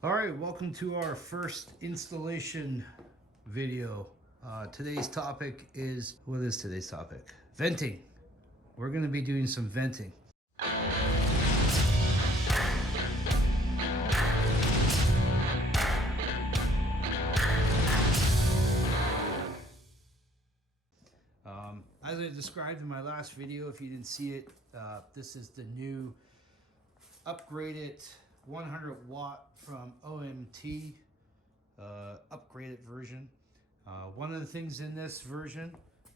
All right, welcome to our first installation video. Today's topic is, what is today's topic? Venting. We're gonna be doing some venting. As I described in my last video, if you didn't see it, this is the new upgraded 100 watt from OMT, upgraded version. One of the things in this version,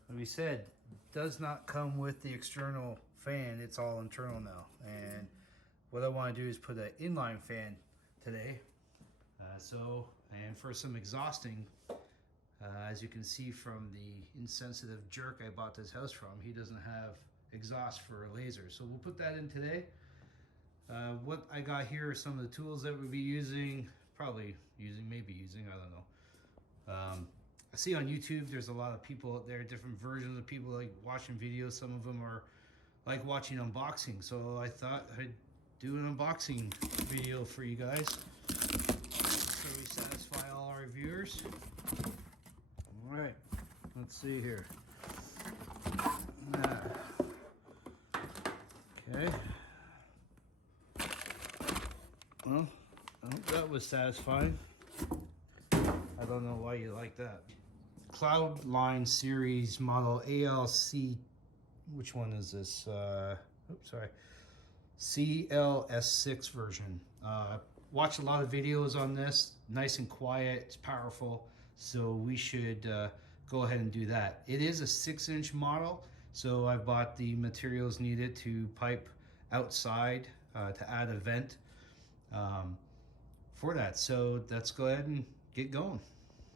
like we said, does not come with the external fan. It's all internal now. And what I want to do is put an inline fan today. And for some exhausting, as you can see from the insensitive jerk I bought this house from, he doesn't have exhaust for a laser. So we'll put that in today. What I got here are some of the tools that we'll be using, maybe using, I don't know. I see on YouTube there's a lot of people out there, different versions of people like watching videos. Some of them are like watching unboxing. So I thought I'd do an unboxing video for you guys so we satisfy all our viewers. All right, let's see here. Okay. Well, I hope that was satisfying. I don't know why you like that. Cloudline series model ALC, which one is this? CLS6 version. Watched a lot of videos on this, nice and quiet, it's powerful. So we should go ahead and do that. It is a 6-inch model, so I've bought the materials needed to pipe outside to add a vent for that. So let's go ahead and get going.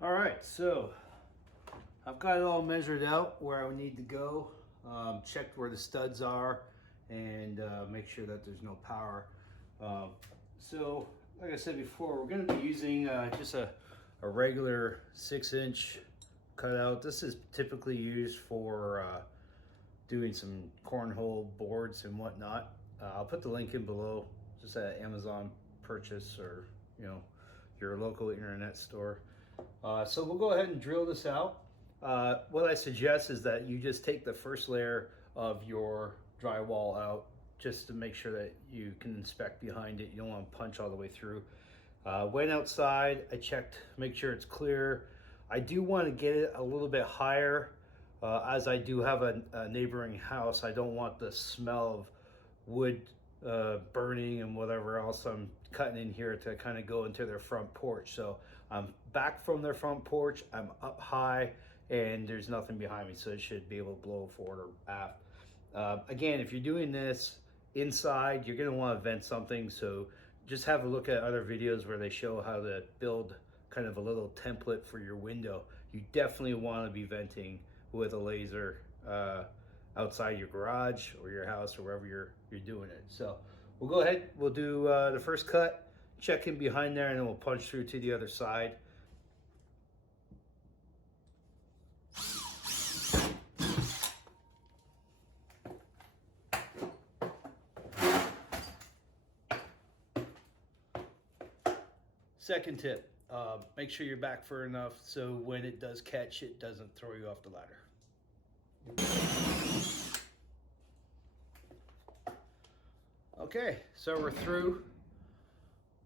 All right, so I've got it all measured out where I need to go, checked where the studs are, and make sure that there's no power. So like I said before, we're going to be using just a regular 6-inch cutout. This is typically used for doing some cornhole boards and whatnot. I'll put the link in below, just at Amazon purchase or your local internet store. So we'll go ahead and drill this out. What I suggest is that you just take the first layer of your drywall out just to make sure that you can inspect behind it. You don't want to punch all the way through. Went outside, I checked, make sure it's clear. I do want to get it a little bit higher, as I do have a neighboring house. I don't want the smell of wood burning and whatever else I'm cutting in here to kind of go into their front porch. So I'm back from their front porch, I'm up high, and there's nothing behind me, so it should be able to blow forward or aft. Again, if you're doing this inside, you're going to want to vent something, so just have a look at other videos where they show how to build kind of a little template for your window. You definitely want to be venting with a laser outside your garage or your house or wherever you're doing it. So we'll go ahead, we'll do the first cut, check in behind there, and then we'll punch through to the other side. Second tip, make sure you're back far enough so when it does catch, it doesn't throw you off the ladder. Okay, so we're through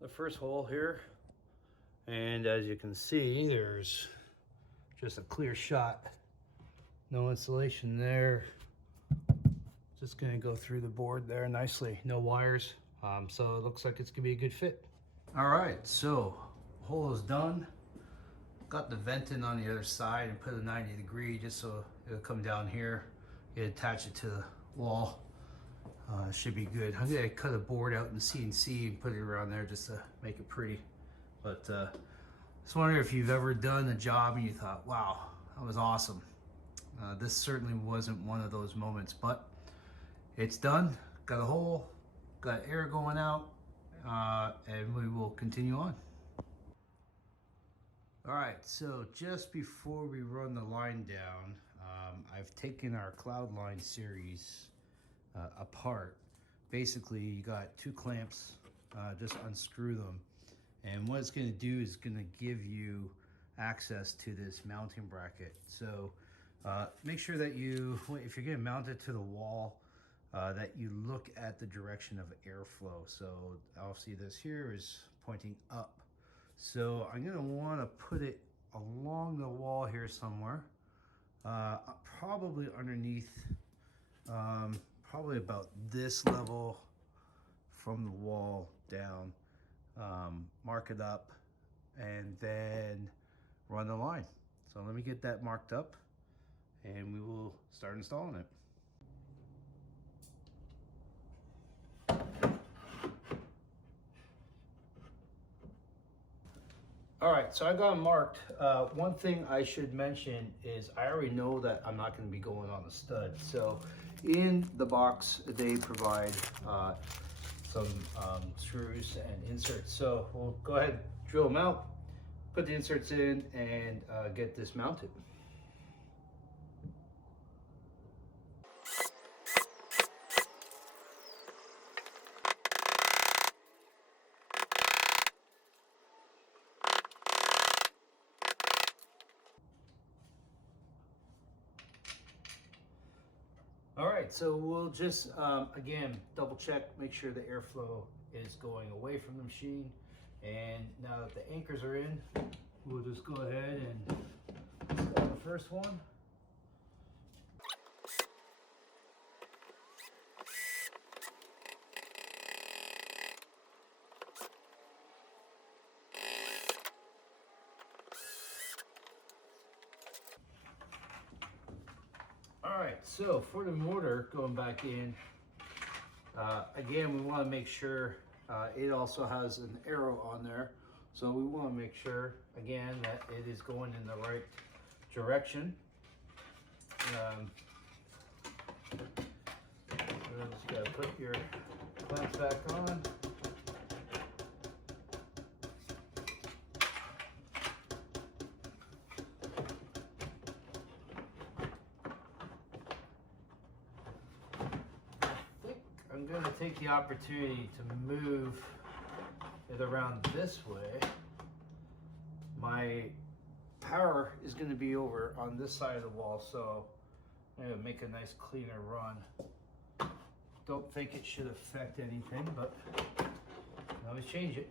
the first hole here, and as you can see, there's just a clear shot. No insulation there. Just gonna go through the board there nicely, no wires. So it looks like it's gonna be a good fit. All right, so hole is done. Got the vent in on the other side and put a 90-degree just so it'll come down here. You attach it to the wall. Should be good. I'm gonna cut a board out in CNC and put it around there just to make it pretty. But just wondering if you've ever done a job and you thought, wow, that was awesome. This certainly wasn't one of those moments, but it's done. Got a hole, got air going out, and we will continue on. All right, so just before we run the line down, I've taken our Cloudline series apart. Basically, you got two clamps, just unscrew them, And what it's going to do is going to give you access to this mounting bracket. So make sure that you, if you're going to mount it to the wall, that you look at the direction of airflow. So obviously this here is pointing up. So I'm going to want to put it along the wall here somewhere, probably underneath, probably about this level from the wall down. Mark it up and then run the line. So let me get that marked up and we will start installing it. All right, so I got them marked. One thing I should mention is I already know that I'm not going to be going on the stud. So in the box, they provide some screws and inserts. So we'll go ahead and drill them out, put the inserts in, and get this mounted. All right, so we'll just, again, double check, make sure the airflow is going away from the machine. And now that the anchors are in, we'll just go ahead and install the first one. All right, so for the motor going back in, again, we want to make sure it also has an arrow on there. So we want to make sure, again, that it is going in the right direction. So just got to put your clamps back on. I'm going to take the opportunity to move it around this way. My power is going to be over on this side of the wall, so I'm going to make a nice cleaner run. Don't think it should affect anything, but always change it.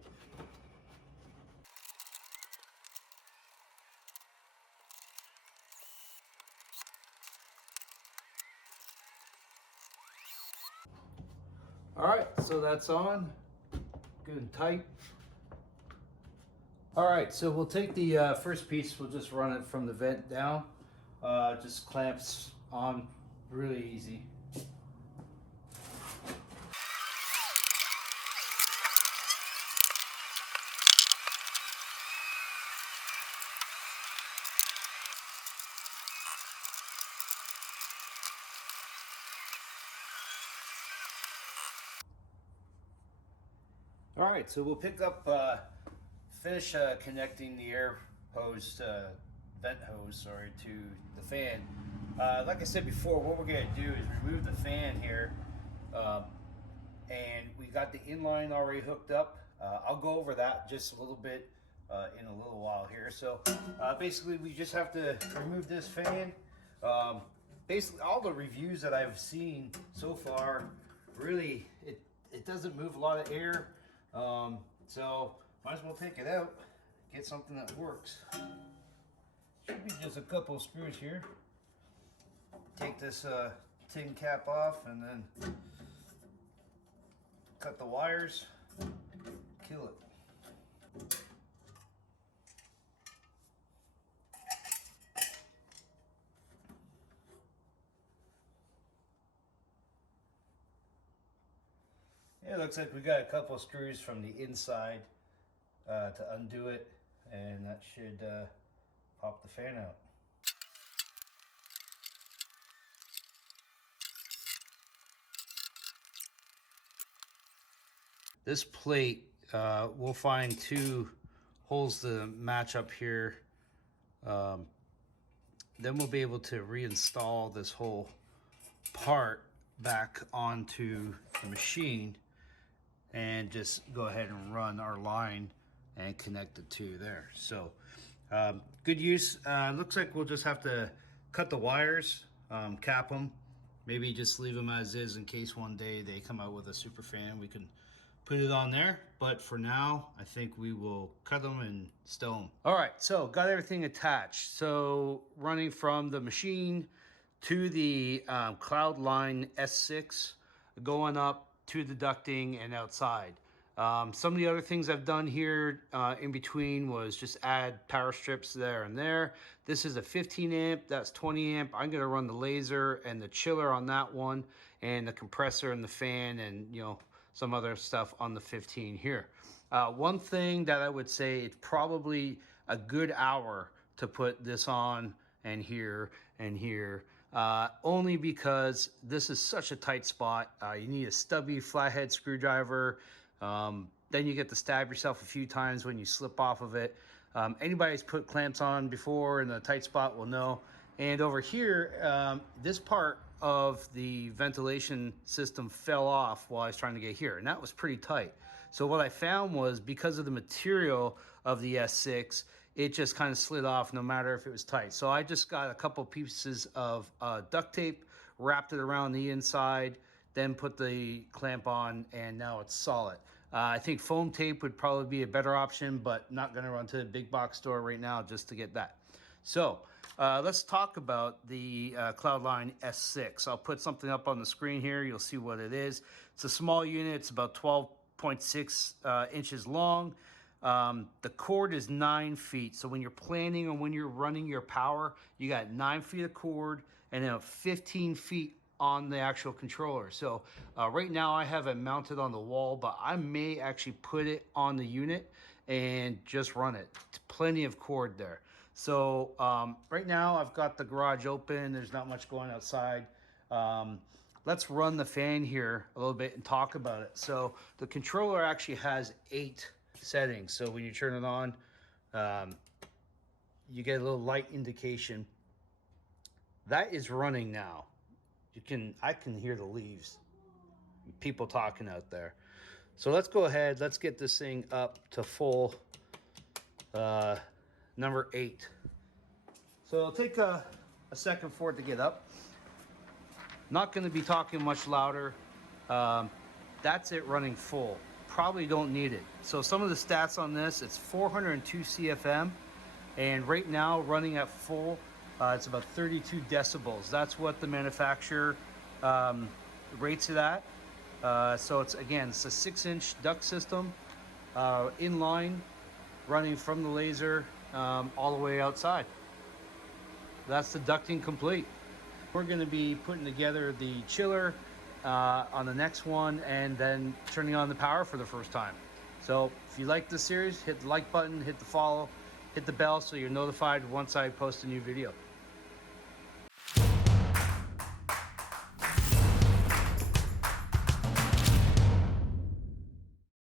All right, so that's on, good and tight. All right, so we'll take the first piece, we'll just run it from the vent down. Just clamps on really easy. All right, so we'll pick up, finish connecting the air hose, vent hose, sorry, to the fan. Like I said before, what we're gonna do is remove the fan here, and we got the inline already hooked up. I'll go over that just a little bit in a little while here. So basically we just have to remove this fan. Basically all the reviews that I've seen so far, really, it doesn't move a lot of air. So might as well take it out, get something that works. Should be just a couple of screws here. Take this tin cap off and then cut the wires, kill it. It looks like we got a couple of screws from the inside to undo it, and that should pop the fan out. This plate, we'll find two holes to match up here. Then we'll be able to reinstall this whole part back onto the machine and just go ahead and run our line and connect the two there. So good use. Looks like we'll just have to cut the wires, cap them, maybe just leave them as is in case one day they come out with a super fan. We can put it on there, but for now I think we will cut them and stow them. All right, so got everything attached. So running from the machine to the Cloudline S6, going up to the ducting and outside. Some of the other things I've done here in between was just add power strips there and there. This is a 15 amp, that's 20 amp. I'm gonna run the laser and the chiller on that one, and the compressor and the fan, and you know, some other stuff on the 15 here. One thing that I would say, it's probably a good hour to put this on and here and here, only because this is such a tight spot. You need a stubby flathead screwdriver. Then you get to stab yourself a few times when you slip off of it. Anybody who's put clamps on before in a tight spot will know. And over here, this part of the ventilation system fell off while I was trying to get here, and that was pretty tight. So what I found was, because of the material of the S6, it just kind of slid off no matter if it was tight. So I just got a couple pieces of duct tape, wrapped it around the inside, then put the clamp on, and now it's solid. I think foam tape would probably be a better option, but not gonna run to the big box store right now just to get that. So let's talk about the Cloudline S6. I'll put something up on the screen here. You'll see what it is. It's a small unit. It's about 12.6 inches long. The cord is 9 feet. So when you're planning or when you're running your power, you got 9 feet of cord and then 15 feet on the actual controller. So right now I have it mounted on the wall, but I may actually put it on the unit and just run it. Plenty of cord there. So right now I've got the garage open. There's not much going outside. Let's run the fan here a little bit and talk about it. So the controller actually has 8 settings. So when you turn it on, you get a little light indication. That is running now. I can hear the leaves, people talking out there. So let's go ahead, let's get this thing up to full number 8. So it'll take a second for it to get up. Not going to be talking much louder. That's it running full. Probably don't need it. So some of the stats on this, it's 402 CFM, and right now running at full, it's about 32 decibels. That's what the manufacturer rates it at. So it's, again, it's a 6-inch duct system, inline, running from the laser all the way outside. That's the ducting complete. We're going to be putting together the chiller on the next one, and then turning on the power for the first time. So if you like this series, hit the like button, hit the follow, hit the bell so you're notified once I post a new video.